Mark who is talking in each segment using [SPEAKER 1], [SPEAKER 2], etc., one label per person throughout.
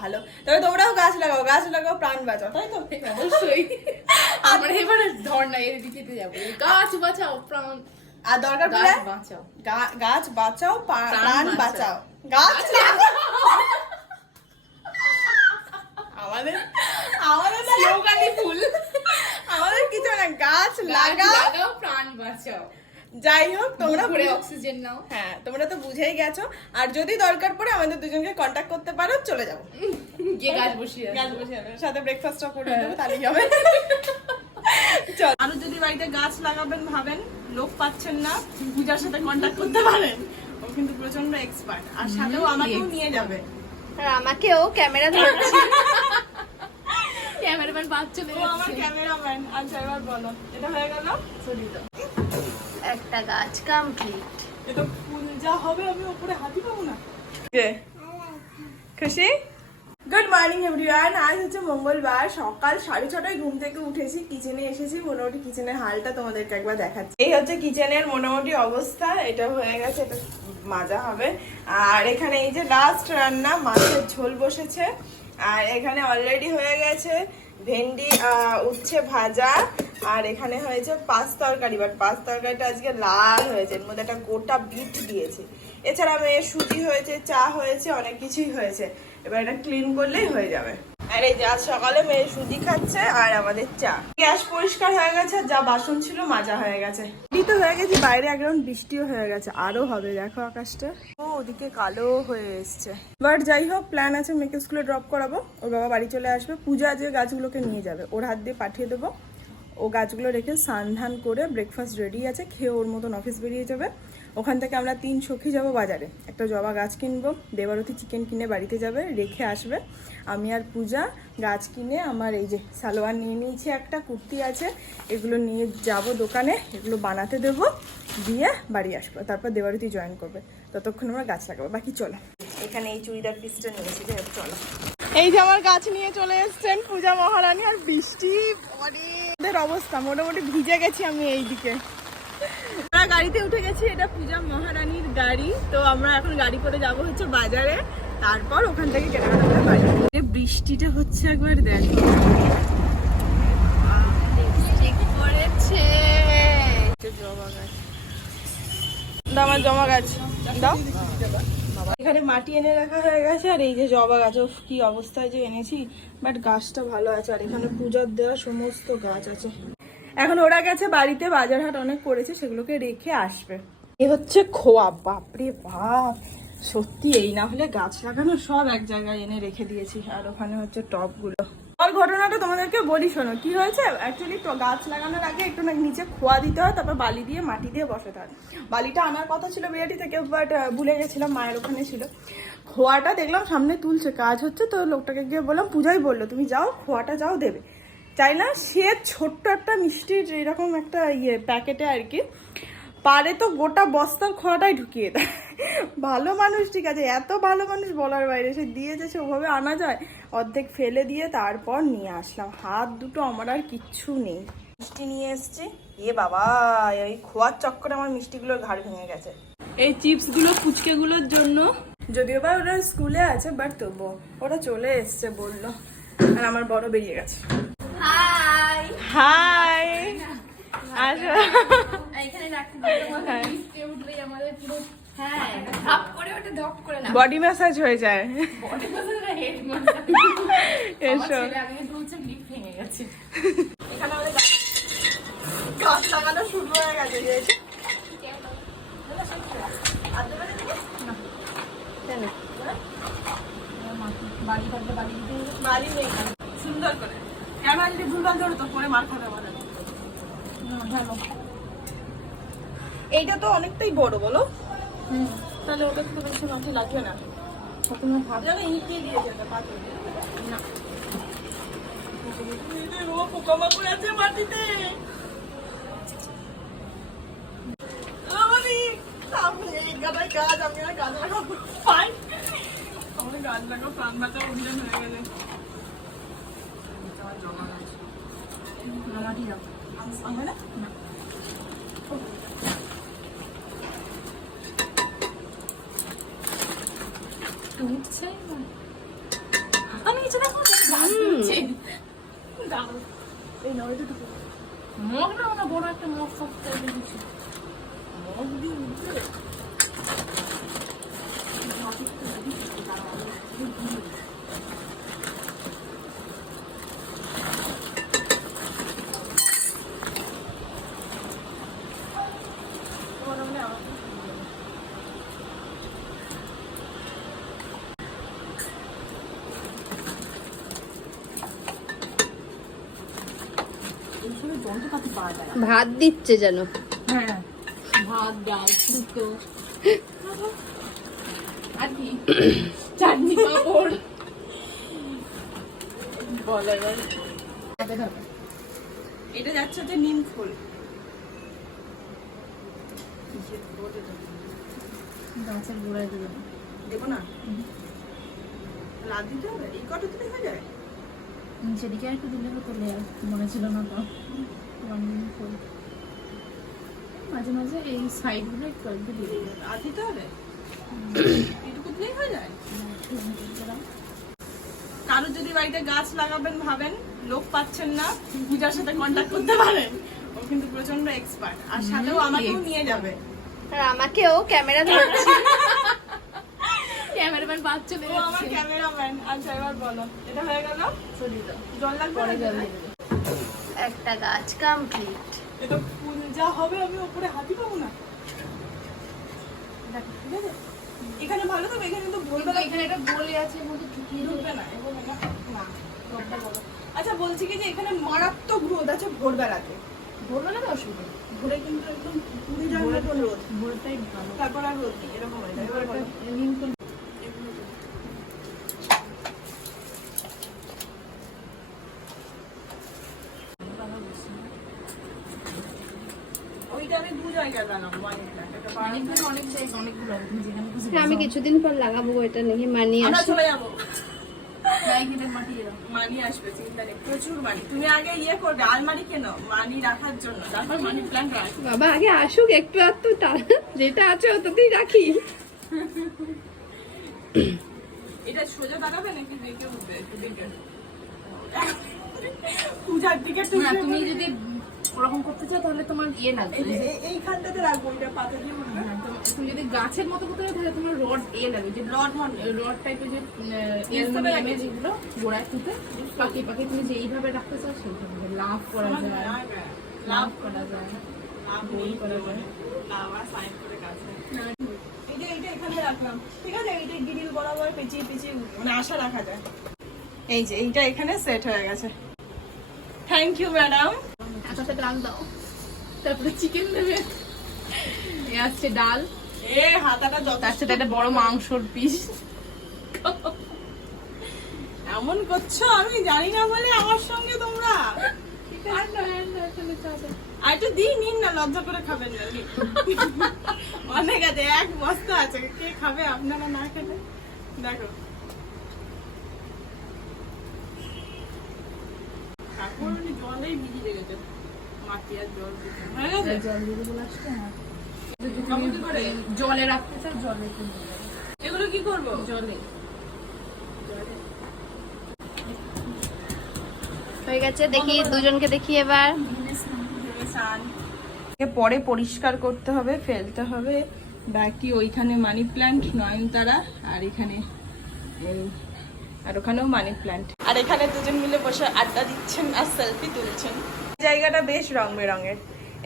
[SPEAKER 1] ভালো। তবে তোমরাও গাছ লাগাও গাছ লাগাও প্রাণ বাঁচাও তাই তো?
[SPEAKER 2] অবশ্যই। আমরা এবারে ধর্ণা এর দিকে যাব। গাছ বাঁচাও প্রাণ।
[SPEAKER 1] আর দরকার পড়লে
[SPEAKER 2] গাছ বাঁচাও
[SPEAKER 1] গাছ বাঁচাও
[SPEAKER 2] প্রাণ বাঁচাও।
[SPEAKER 1] গাছ লাগাও। আমাদের আমাদের না-
[SPEAKER 2] স্লোগানি ফুল
[SPEAKER 1] আমাদের কিছু না গাছ লাগাও
[SPEAKER 2] প্রাণ বাঁচাও।
[SPEAKER 1] যাই হোক তোমরা
[SPEAKER 2] অক্সিজেন নাও।
[SPEAKER 1] হ্যাঁ তোমরা তো বুঝেই গেছো। আর যদি দরকার পড়ে আমাদের দুজনকে কন্ট্যাক্ট করতে পারো চলে যাব।
[SPEAKER 2] গিয়ে গাছ বসিয়ে
[SPEAKER 1] গাছ
[SPEAKER 2] আসব।
[SPEAKER 1] বসে সাথে ব্রেকফাস্টটা করে দেবো তাহলেই হবে। চল। আরও যদি বাড়িতে গাছ লাগাবেন ভাবেন লোক পাচ্ছেন না পূজার সাথে কন্ট্যাক্ট করতে পারেন। ও কিন্তু প্রচণ্ড এক্সপার্ট আর সাথেও আমাকেও নিয়ে যাবে।
[SPEAKER 3] আর আমাকেও ক্যামেরা ধরছে।
[SPEAKER 2] ক্যামেরাম্যান
[SPEAKER 1] পাচ্ছে আমার ক্যামেরাম্যান আচ্ছা এবার বলো। এটা হয়ে গেল? দাও
[SPEAKER 3] একটা গাছ কমপ্লিট
[SPEAKER 1] এটা ফুল যা হবে আমি উপরে হাতি পাবো না? খুশি? গুড মর্নিং এভরিওয়ান আজ হচ্ছে মঙ্গলবার। সকাল সাড়ে ছটায় ঘুম থেকে উঠেছি কিচেনে এসেছি। মোটামুটি কিচেনের হালটা তোমাদেরকে একবার দেখাচ্ছি। এই হচ্ছে কিচেনের মোটামুটি অবস্থা। এটা হয়ে গেছে এটা মাজা হবে। আর এখানে এই যে লাস্ট রান্না মাছের ঝোল বসেছে। আর এখানে অলরেডি হয়ে গেছে ভেন্ডি উচ্ছে ভাজা, আর এখানে হয়েছে পাঁচ তরকারি। বাট পাঁচ তরকারিটা আজকে লাল হয়েছে, এর মধ্যে একটা গোটা বিট দিয়েছে। এছাড়া মেয়ের সুজি হয়েছে, চা হয়েছে, অনেক কিছুই হয়েছে। এবার এটা ক্লিন করলেই হয়ে যাবে। আর এই যে সকালে মেয়ে সুজি খাচ্ছে আর আমাদের চা। গ্যাস পরিষ্কার হয়ে গেছে যা বাসন ছিল মাজা হয়ে গেছে। তো হয়ে গেছে বাইরে একদম বৃষ্টিও হয়ে গেছে আরও হবে দেখো আকাশটা। ও ওদিকে কালো হয়ে এসছে। বাট যাই হোক প্ল্যান আছে মেয়েকে স্কুলে ড্রপ করাবো। ওর বাবা বাড়ি চলে আসবে পূজা যে গাছগুলোকে নিয়ে যাবে ওর হাত দিয়ে পাঠিয়ে দেবো। ও গাছগুলো রেখে স্নান করে ব্রেকফাস্ট রেডি আছে, খেয়ে ওর মতন অফিস বেরিয়ে যাবে। ওখান থেকে আমরা তিন সখী যাব বাজারে। একটা জবা গাছ কিনবো, দেবারতি চিকেন কিনে বাড়িতে যাবে, রেখে আসবে। আমি আর পূজা গাছ কিনে আমার এই যে সালোয়ার নিয়ে নিয়েছি একটা, কুর্তি আছে, এগুলো নিয়ে যাব দোকানে, এগুলো বানাতে দেবো, দিয়ে বাড়ি আসব। তারপর দেবারতি জয়েন করবে। ততক্ষণ আমরা গাছ লাগাবো। বাকি চলো। এখানে এই চুড়িদার পিসটা নিয়েছি চলো। এই যে আমার গাছ নিয়ে চলে এসছেন পূজা মহারানী আর বৃষ্টি অনেক অবস্থা, মোটামুটি ভিজে গেছি আমি এই দিকে গাড়িতে উঠে গেছি, এটা পূজা মহারানীর গাড়ি, তো আমরা এখন গাড়ি করে যাব হচ্ছে বাজারে, তারপর ওখান থেকে কেনাকাটা করে বৃষ্টিটা হচ্ছে একবার দেখো।
[SPEAKER 3] করেছে
[SPEAKER 1] জবা গাছ আমার জমা গাছ। দাও। এখানে মাটি এনে রাখা হয়ে গেছে, আর এই যে জবা গাছ কি অবস্থায় যে এনেছি। বাট গাছটা ভালো আছে, আর এখানে পূজার দেওয়া সমস্ত গাছ আছে। এখন ওরা গেছে বাড়িতে বাজার হাট অনেক করেছে, সেগুলোকে রেখে আসবে। এ হচ্ছে খোয়া, বাপরে বাপ! সত্যি এই না হলে গাছ লাগানো সব এক জায়গায় এনে রেখে দিয়েছি, আর ওখানে হচ্ছে টপগুলো। আর ঘটনাটা তোমাদেরকে বলি, শোনো। কি হয়েছে? অ্যাকচুয়ালি তো গাছ লাগানোর আগে একটু না নিচে খোয়া দিতে হয়, তারপর বালি দিয়ে মাটি দিয়ে বসাতে হয়। বালিটা আনার কথা ছিল বিরাটি থেকে বাট ভুলে গেছিলাম, মায়ের ওখানে ছিল। খোয়াটা দেখলাম, সামনে তুলছে, কাজ হচ্ছে তো, লোকটাকে গিয়ে বললাম, পূজাই বলল, তুমি যাও, খোয়াটা যাও, দেবে। চাই না? সে ছোট্ট একটা মিষ্টির এরকম একটা ইয়ে প্যাকেটে আর কি, পারে তো গোটা বস্তার খোয়াটাই ঢুকিয়ে দেয়। ভালো মানুষ, ঠিক আছে? এত ভালো মানুষ বলার বাইরে, সে দিয়েছে, সে ওভাবে আনা যায়। অর্ধেক ফেলে দিয়ে তারপর নিয়ে আসলাম। হাত দুটো আমার আর কিচ্ছু নেই। মিষ্টি নিয়ে এসছি। এ বাবা এই খোয়ার চক্করে আমার মিষ্টিগুলোর ঘাড় ভেঙে গেছে। এই চিপসগুলো ফুচকেগুলোর জন্য? যদিও বা ওরা স্কুলে আছে বাট তবুও। ওরা চলে এসছে বলল। আর আমার বড় বেরিয়ে গেছে।
[SPEAKER 3] হাই!
[SPEAKER 1] হাই! আসো।
[SPEAKER 3] এখানে রাখতে
[SPEAKER 1] হ্যাঁ।
[SPEAKER 2] আমাদের পুরো
[SPEAKER 3] হ্যাঁ ধাপ করে ওটা ধপ করে
[SPEAKER 1] বডি ম্যাসাজ হয়ে যায়। এসো।
[SPEAKER 2] গেছে।
[SPEAKER 1] লাগানো শুরু হয়ে গেছে সুন্দর করে। ক্যামেরা যদি ভুলভাল ধরো তো? পরে মার খাবে আমাদের।
[SPEAKER 2] হুম,
[SPEAKER 1] এইটা তো অনেকটাই বড় বলো? তাহলে ওটা থেকে বেশি মাটি লাগবে না।
[SPEAKER 2] কোনো ভাব
[SPEAKER 1] ইট দিয়ে পাথর না। ও পোকামাকড় আছে মাটিতে। গাছ আমি আর গাছ লাগাবো পাই আমাদের গাছ লাগাও প্রাণ বাঁচাও অভিযান হয়ে গেলে
[SPEAKER 2] মাটি দাও
[SPEAKER 1] হবে না?
[SPEAKER 2] আমি নিচে দেখো
[SPEAKER 1] দাঁড়াও এই নয় দুটো
[SPEAKER 2] মগ না ওটা বড় একটা মগ সব দিয়েছি
[SPEAKER 1] মগ দিয়ে উঠবে।
[SPEAKER 3] ভাত দিচ্ছে যেন।
[SPEAKER 2] হ্যাঁ। ভাত ডাল শুক্তো। আর কি? চাটনি পাঁপড়।
[SPEAKER 1] বল এবার। এটা যাচ্ছে হচ্ছে নিম ফুল
[SPEAKER 2] গাছের গোড়ায় দেবে।
[SPEAKER 1] দেবো না? লাভ দিতে হবে? এই কটা দিলে হয়ে যাবে
[SPEAKER 2] সেদিকে আর একটু দিলে হতো মনে ছিল না তো। মাঝে মাঝে এই সাইডগুলো একটু একটু দিয়ে দিবে
[SPEAKER 1] আর দিতে হবে। এটুকু দিলেই হয়ে যায়। কারও যদি বাড়িতে গাছ লাগাবেন ভাবেন লোক পাচ্ছেন না পূজার সাথে কন্ট্যাক্ট করতে পারেন ও কিন্তু প্রচণ্ড এক্সপার্ট আর সাথেও আমাকেও নিয়ে যাবে।
[SPEAKER 3] আর আমাকেও ক্যামেরা ধরছে।
[SPEAKER 2] ক্যামেরাম্যান চলে
[SPEAKER 1] ও আমার ক্যামেরাম্যান। আচ্ছা এবার বলো। এটা হয়ে গেল? জল লাগবে?
[SPEAKER 2] জল দেবে।
[SPEAKER 3] একটা গাছ কমপ্লিট
[SPEAKER 1] এটা ফুল যা হবে আমি ওপরে হাতি পাবো না? ঠিক আছে? এখানে ভালো তো এখানে তো
[SPEAKER 2] কিন্তু
[SPEAKER 1] ভোরবেলা
[SPEAKER 2] এখানে একটা বলে আছে বলতে ঢুকিয়ে
[SPEAKER 1] ঢুকবে না এগোবে না না আচ্ছা বলছি কি যে এখানে মারাত্মক রোদ আছে ভোরবেলাতে।
[SPEAKER 2] না তো অসুবিধা
[SPEAKER 1] ভোরে কিন্তু একদম পুরী রোদ।
[SPEAKER 2] ভোরটাই ভালো।
[SPEAKER 1] তারপর আর রোদ নেই এরকম হয়ে যায় এবার বলো।
[SPEAKER 2] নিম ফুল
[SPEAKER 1] ওইটা আমি দু জায়গায় লাগাবো অনেকটা একটা বাড়ি
[SPEAKER 2] অনেকগুলো অনেক জায়গা অনেকগুলো আছে, তুমি যেখানে খুশি
[SPEAKER 3] আমি কিছুদিন পর লাগাবো এটা নাকি মানি
[SPEAKER 1] আমরা
[SPEAKER 3] আসে
[SPEAKER 1] চলে যাব। মানি আসবে চিন্তা নেই। প্রচুর মানি। তুমি আগে ইয়ে করবে আলমারি কেন? মানি রাখার জন্য। তারপর মানি প্ল্যান্ট রাখ
[SPEAKER 3] বাবা আগে আসুক একটু একটু তা- যেটা আছে ওটাতেই রাখি।
[SPEAKER 1] এটা সোজা দাঁড়াবে নাকি দিকে উঠবে? দিকে পূজার দিকে।
[SPEAKER 2] তুমি যদি ওরকম করতে চাও তাহলে তোমার ইয়ে লাগবে।
[SPEAKER 1] এইখানটাতে রাখব এটা পাতা দিয়ে উঠবে।
[SPEAKER 2] হ্যাঁ, তুমি যদি গাছের মতো করতে চাও তাহলে তোমার রড এ লাগবে যে
[SPEAKER 1] রড
[SPEAKER 2] রড টাইপের যে অ্যালুমিনিয়ামের যেগুলো গোড়ায় পুঁতে পাকিয়ে পাকিয়ে তুমি যেইভাবে রাখতে চাও সেইভাবে লাভ করা যায়।
[SPEAKER 1] লাভ
[SPEAKER 2] করা যায়।
[SPEAKER 1] লাভ নেই
[SPEAKER 2] করা যায়।
[SPEAKER 1] লাভ আর করে এখানে রাখলাম। ঠিক আছে এইটা গ্রিল বরাবর পেঁচিয়ে পেঁচিয়ে মানে আশা রাখা যায়। এই যে এইটা এখানে সেট হয়ে গেছে। থ্যাংক ইউ ম্যাডাম
[SPEAKER 2] একটা ডাল দাও। তারপরে চিকেন দেবে। এ আসছে ডাল।
[SPEAKER 1] এ হাতাটা
[SPEAKER 2] তার সাথে একটা বড় মাংসর পিস।
[SPEAKER 1] এমন করছ? আমি জানি না বলে আমার সঙ্গে তোমরা। আর একটু দিই নিন না লজ্জা করে খাবেন না অনেক আছে এক বস্তা আছে। কে খাবে? আপনারা না খেলে। দেখো। জলেই ভিজিয়ে গেছে মাটি আর জল দিতে। হয়ে গেছে?
[SPEAKER 2] জল হ্যাঁ। জলে রাখতে চাও জলে
[SPEAKER 1] এগুলো কি করব?
[SPEAKER 2] জলে।
[SPEAKER 3] হয়ে গেছে দেখি দুজনকে দেখি এবার।
[SPEAKER 1] পরে পরিষ্কার করতে হবে ফেলতে হবে। বাকি ওইখানে মানি প্ল্যান্ট নয়নতারা আর এখানে আর ওখানেও মানি প্ল্যান্ট আর এখানে দুজন মিলে বসে আড্ডা দিচ্ছেন আর সেলফি তুলছেন। জায়গাটা বেশ রং বেরঙের।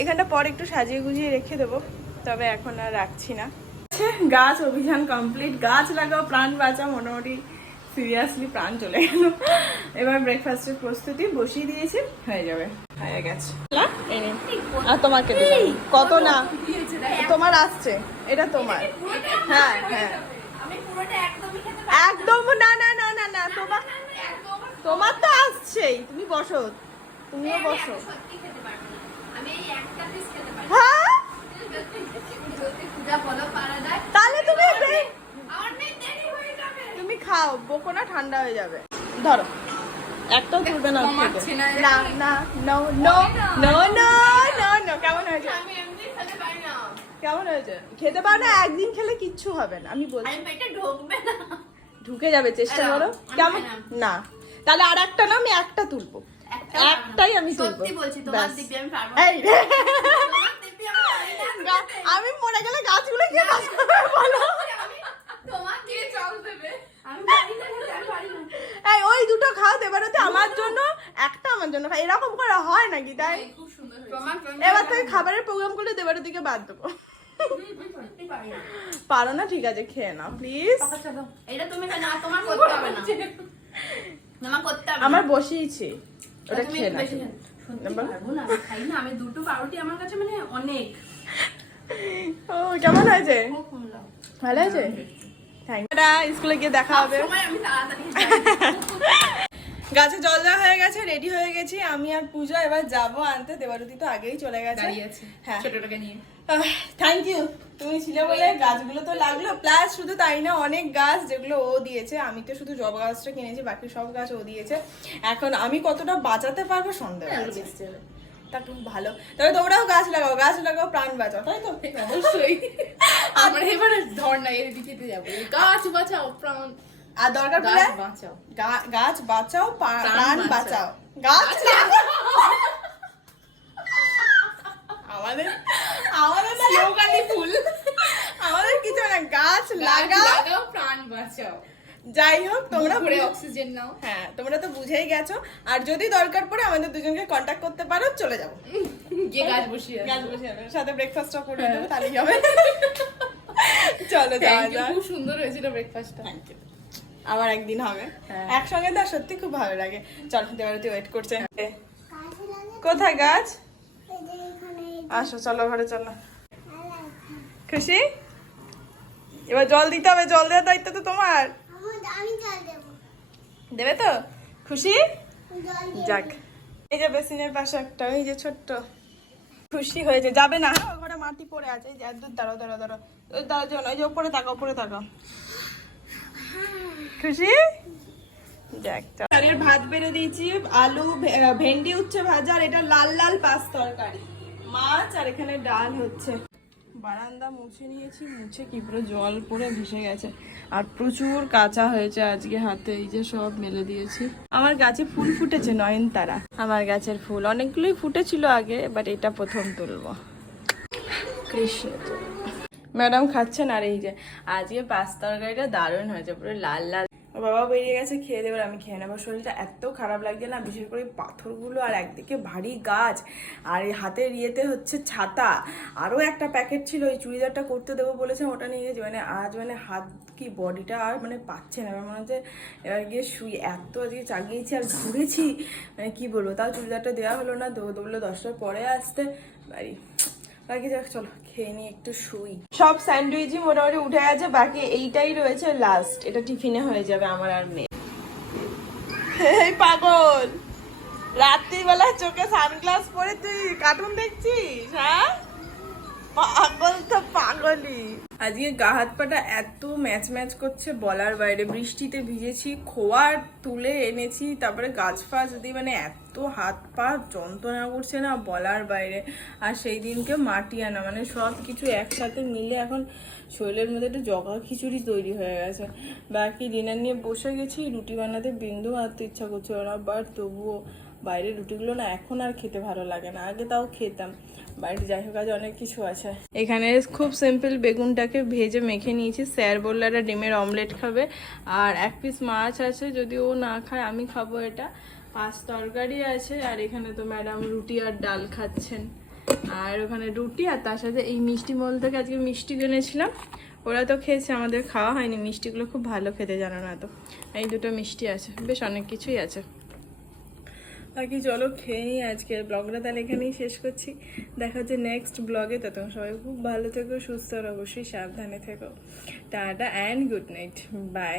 [SPEAKER 1] এখানটা পরে একটু সাজিয়ে গুজিয়ে রেখে দেবো। তবে এখন আর রাখছি না। গাছ অভিযান কমপ্লিট গাছ লাগাও প্রাণ বাঁচা মোটামুটি সিরিয়াসলি প্রাণ চলে গেল। এবার ব্রেকফাস্টের প্রস্তুতি বসিয়ে দিয়েছি হয়ে যাবে। হয়ে গেছে। আর তোমাকে কত না? তোমার আসছে। এটা তোমার। হ্যাঁ হ্যাঁ। একদম না না না না না তোমার তোমার তো আসছেই। তুমি বসো। তুমিও বসো। হ্যাঁ? তাহলে তুমি তুমি খাও বকো না ঠান্ডা হয়ে যাবে। ধরো। একটাও তুলবে না
[SPEAKER 2] না।
[SPEAKER 1] না না no no. No no no no কেমন হয়েছে? কেমন হয়েছে? খেতে পারো না একদিন খেলে কিচ্ছু হবে না আমি বলছি।
[SPEAKER 3] ঢুকবে না।
[SPEAKER 1] ঢুকে যাবে চেষ্টা করো। কেমন? না। তাহলে আর একটা না আমি একটা তুলবো। একটাই আমি তুলবো।
[SPEAKER 2] বলছি তোমার
[SPEAKER 1] ব্যাস।
[SPEAKER 2] আমি পারব আমি
[SPEAKER 1] মরে গেলে গাছগুলো কি বাঁচবে? বলো।
[SPEAKER 2] দেবে
[SPEAKER 1] এই ওই দুটো খাও আমার জন্য একটা আমার জন্য এরকম করে হয় নাকি তাই? এবার খাবারের প্রোগ্রাম করলে দেবারতিকে বাদ দেবো।
[SPEAKER 2] পারি না
[SPEAKER 1] ঠিক আছে খেয়ে নাও প্লিজ
[SPEAKER 2] এটা তুমি না তোমার করতে হবে না। তোমার করতে হবে
[SPEAKER 1] আমার বসিয়েছি ওটা খেয়ে নাও।
[SPEAKER 2] সত্যি পারব না খাই না আমি দুটো পাউরুটি আমার কাছে মানে অনেক।
[SPEAKER 1] ও কেমন
[SPEAKER 2] আছে
[SPEAKER 1] ভালো আছে থ্যাংক স্কুলে গিয়ে দেখা হবে।
[SPEAKER 2] আমি তাড়াতাড়ি।
[SPEAKER 1] গাছে জল দেওয়া হয়ে গেছে রেডি হয়ে গেছি। আমি আর পূজা এবার যাব আনতে। দেবারতী তো আগেই চলে গেছে। হ্যাঁ।
[SPEAKER 2] ছোটটাকে নিয়ে।
[SPEAKER 1] থ্যাংক ইউ তুমি ছিলে বলে গাছগুলো তো লাগল। প্লাস শুধু তাই না অনেক গাছ যেগুলো ও দিয়েছে আমি তো শুধু জবা গাছটা কিনেছি বাকি সব গাছ ও দিয়েছে। এখন আমি কতটা বাঁচাতে পারব সন্দেহ আছে। তা খুব ভালো। তবে তোমরাও গাছ লাগাও গাছ লাগাও প্রাণ বাঁচাও তাই তো?
[SPEAKER 2] অবশ্যই। আমরা এবারে ধর না এর দিকে যাব গাছ বাঁচাও প্রাণ।
[SPEAKER 1] আর দরকার পড়লে
[SPEAKER 2] গাছ বাঁচাও
[SPEAKER 1] গাছ বাঁচাও
[SPEAKER 2] প্রাণ বাঁচাও।
[SPEAKER 1] গাছ আমাদের আমাদের
[SPEAKER 2] স্লোগানি ফুল
[SPEAKER 1] আমাদের কিছু না গাছ লাগাও।
[SPEAKER 2] প্রাণ বাঁচাও।
[SPEAKER 1] যাই হোক তোমরা
[SPEAKER 2] পুরো অক্সিজেন নাও।
[SPEAKER 1] হ্যাঁ তোমরা তো বুঝেই গেছো। আর যদি দরকার পড়ে আমাদের দুজনকে কন্ট্যাক্ট করতে পারো চলে যাব।
[SPEAKER 2] গিয়ে গাছ বসিয়ে
[SPEAKER 1] গাছ বসে যাবে সাথে ব্রেকফাস্টটা করে দেবো তাহলেই হবে। চলো যাওয়া যাক।
[SPEAKER 2] খুব সুন্দর হয়েছিল ব্রেকফাস্টটা
[SPEAKER 1] Thank you. আবার একদিন হবে।
[SPEAKER 2] হ্যাঁ।
[SPEAKER 1] একসঙ্গে তো সত্যি খুব ভালো লাগে। চল দেওয়ারতি ওয়েট করছে। কোথায় গাছ? আসো চলো ঘরে চলো। খুশি? এবার জল দিতে হবে জল দেওয়ার দায়িত্ব তো তোমার।
[SPEAKER 4] দেবো
[SPEAKER 1] তো? খুশি? যাক। এই যে বেসিনের পাশে একটা ওই যে ছোট্ট। খুশি হয়েছে যাবে না। হ্যাঁ ঘরে মাটি পড়ে আছে। এই যে দুধ দাঁড়াও দাঁড়াও দাঁড়াও। ওই দাঁড়াও ওই যে ওপরে তাকাও ওপরে তাকাও। খুশি? আর ভাত বেড়ে দিয়েছি আলু ভেন্ডি উচ্ছে ভাজা আর এটা লাল লাল পাঁচ তরকারি। মাছ আর এখানে ডাল হচ্ছে। বারান্দা মুছে নিয়েছি মুছে কি পুরো জল পড়ে ভেসে গেছে। আর প্রচুর কাঁচা হয়েছে আজকে হাতে এই যে সব মেলে দিয়েছি। আমার গাছে ফুল ফুটেছে নয়নতারা। আমার গাছের ফুল অনেকগুলোই ফুটেছিল আগে বাট এটা প্রথম তুলবো। কৃষ্ণ। ম্যাডাম খাচ্ছেন আর এই যে আজকে পাঁচ তরকারিটা দারুণ হয়েছে, পুরো লাল লাল। বাবা বেরিয়ে গেছে, খেয়ে দেবার আমি খেয়ে নেব। শরীরটা এত খারাপ লাগছে না, বিশেষ করে পাথরগুলো আর একদিকে ভারী গাছ। আর এই হাতের ইয়েতে হচ্ছে ছাতা। আরও একটা প্যাকেট ছিল ওই চুড়িদারটা করতে দেবো বলেছে, ওটা নিয়ে গেছি। মানে আজ মানে হাত কি বডিটা আর মানে পাচ্ছে না। মনে হচ্ছে এবার গিয়ে শুই। এত আজকে চাগিয়েছি আর ঘুরেছি। মানে কি বলব, তাও চুড়িদারটা দেওয়া হলো না। দৌড় দৌড়লো দশটার পরে আসতে। বাড়ি। বাকি যাক, চলো, খেয়ে নিয়ে একটু শুই। সব স্যান্ডউইচই মোটামুটি উঠে গেছে, বাকি এইটাই রয়েছে লাস্ট এটা টিফিনে হয়ে যাবে আমার আর মেয়ে পাগল! রাত্রিবেলা চোখে সানগ্লাস পরে তুই কার্টুন দেখছিস হ্যাঁ? পাগল তো পাগলই। আজকে গা হাত পাটা এত ম্যাচ ম্যাচ করছে বলার বাইরে। বৃষ্টিতে ভিজেছি, খোয়ার তুলে এনেছি, তারপরে গাছ ফাছ দিয়ে মানে এত হাত পা যন্ত্রণা করছে না বলার বাইরে। আর সেই দিনকে মাটি আনা মানে সব কিছু একসাথে মিলে এখন শরীরের মধ্যে একটা জগা খিচুড়ি তৈরি হয়ে গেছে। বাকি ডিনার নিয়ে বসে গেছি, রুটি বানাতে বিন্দু মারতে ইচ্ছা করছে না বাট তবুও বাইরের রুটিগুলো না এখন আর খেতে ভালো লাগে না। আগে তাও খেতাম। বাড়িতে যাই হোক, আজ অনেক কিছু আছে। এখানে খুব সিম্পল বেগুনটাকে ভেজে মেখে নিয়েছি। স্যার বলল একটা ডিমের অমলেট খাবে। আর এক পিস মাছ আছে, যদি ও না খায়, আমি খাব এটা। পাঁচ তরকারি আছে, আর এখানে তো ম্যাডাম রুটি আর ডাল খাচ্ছেন। আর ওখানে রুটি আর তার সাথে এই মিষ্টি মল থেকে আজকে মিষ্টি কিনেছিলাম। ওরা তো খেয়েছে, আমাদের খাওয়া হয়নি। মিষ্টিগুলো খুব ভালো খেতে জানো না তো। এই দুটো মিষ্টি আছে। বেশ অনেক কিছুই আছে। বাকি চলো, খেয়ে নিই আজকের ব্লগটা, তাহলে এখানেই শেষ করছি। দেখা হচ্ছে নেক্সট ব্লগে তো তোমার সবাই খুব ভালো থেকো, সুস্থ আর অবশ্যই সাবধানে থেকো। Tata and good night bye